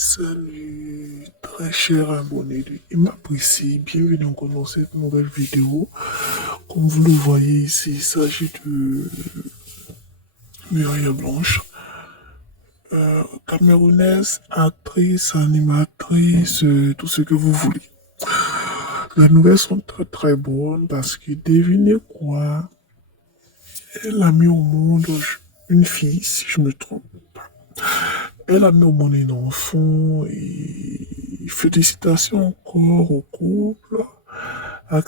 Salut, très cher abonné de Imaprici, bienvenue encore dans cette nouvelle vidéo. Comme vous le voyez ici, il s'agit de Muriel Blanche, camerounaise, actrice, animatrice, tout ce que vous voulez. Les nouvelles sont très bonnes parce que devinez quoi, elle a mis au monde une fille, si je me trompe pas. Elle a mis au monde un enfant et félicitations encore au couple, à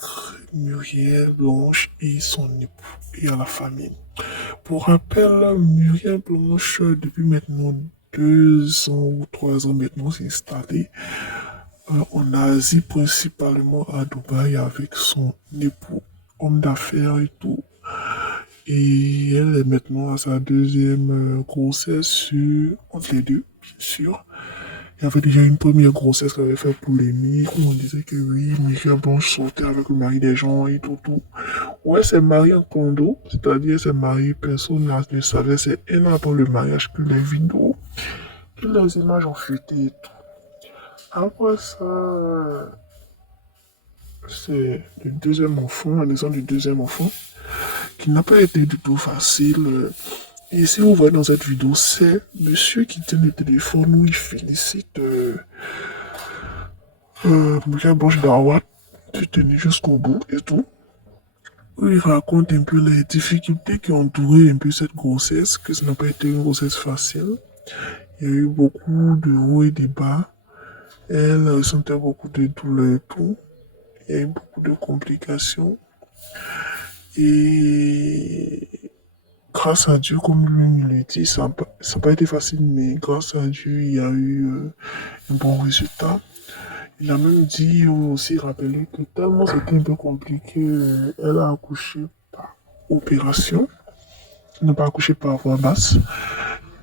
Muriel Blanche et son époux et à la famille. Pour rappel, Muriel Blanche, depuis maintenant 2 ans ou 3 ans maintenant, s'est installée en Asie, principalement à Dubaï, avec son époux, homme d'affaires et tout. Et elle est maintenant à sa deuxième grossesse entre les deux, bien sûr. Il y avait déjà une première grossesse qui avait fait polémique où on disait que oui, Michel Blanche sortait avec le mari des gens et tout. Ouais, c'est marié en condo, c'est-à-dire c'est marié, personne ne savait, c'est un an après le mariage que les vidéos, que les images ont fuité et tout. Après ça, c'est le deuxième enfant, la naissance du deuxième enfant, qui n'a pas été du tout facile. Et si vous voyez dans cette vidéo, c'est monsieur qui tient le téléphone où il félicite Michel Blanche Darwat de tenir jusqu'au bout et tout. Où il raconte un peu les difficultés qui ont entouré un peu cette grossesse, que ce n'a pas été une grossesse facile. Il y a eu beaucoup de hauts et de bas. Elle ressentait beaucoup de douleurs et tout. Il y a eu beaucoup de complications. Et grâce à Dieu, comme lui me le dit, ça n'a pas été facile, mais grâce à Dieu, il y a eu un bon résultat. Il a même dit aussi, rappelé que tellement c'était un peu compliqué, elle a accouché par opération, n'a pas accouché par voie basse.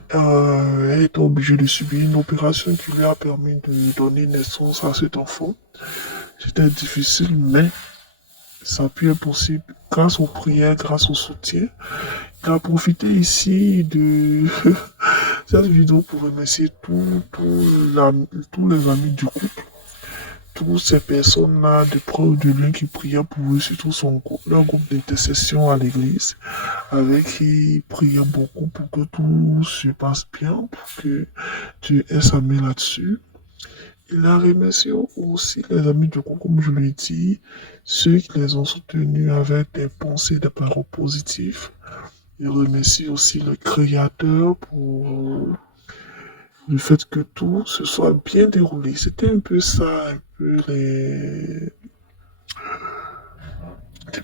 Elle était obligée de subir une opération qui lui a permis de donner naissance à cet enfant. C'était difficile, mais ça a pu être possible grâce aux prières, grâce au soutien. Il a profité ici de cette vidéo pour remercier tous les amis du couple, toutes ces personnes-là de preuve de lien qui priaient pour eux, surtout leur groupe d'intercession à l'église, avec qui il priait beaucoup pour que tout se passe bien, pour que Dieu ait sa main là-dessus. Il a remercié aussi les amis du groupe, comme je l'ai dit, ceux qui les ont soutenus avec des pensées, des paroles positives. Il remercie aussi le Créateur pour le fait que tout se soit bien déroulé. C'était un peu ça, un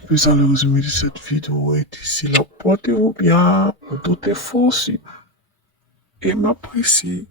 peu ça le résumé de cette vidéo. Et d'ici là, portez-vous bien, tout est fort et m'appréciez.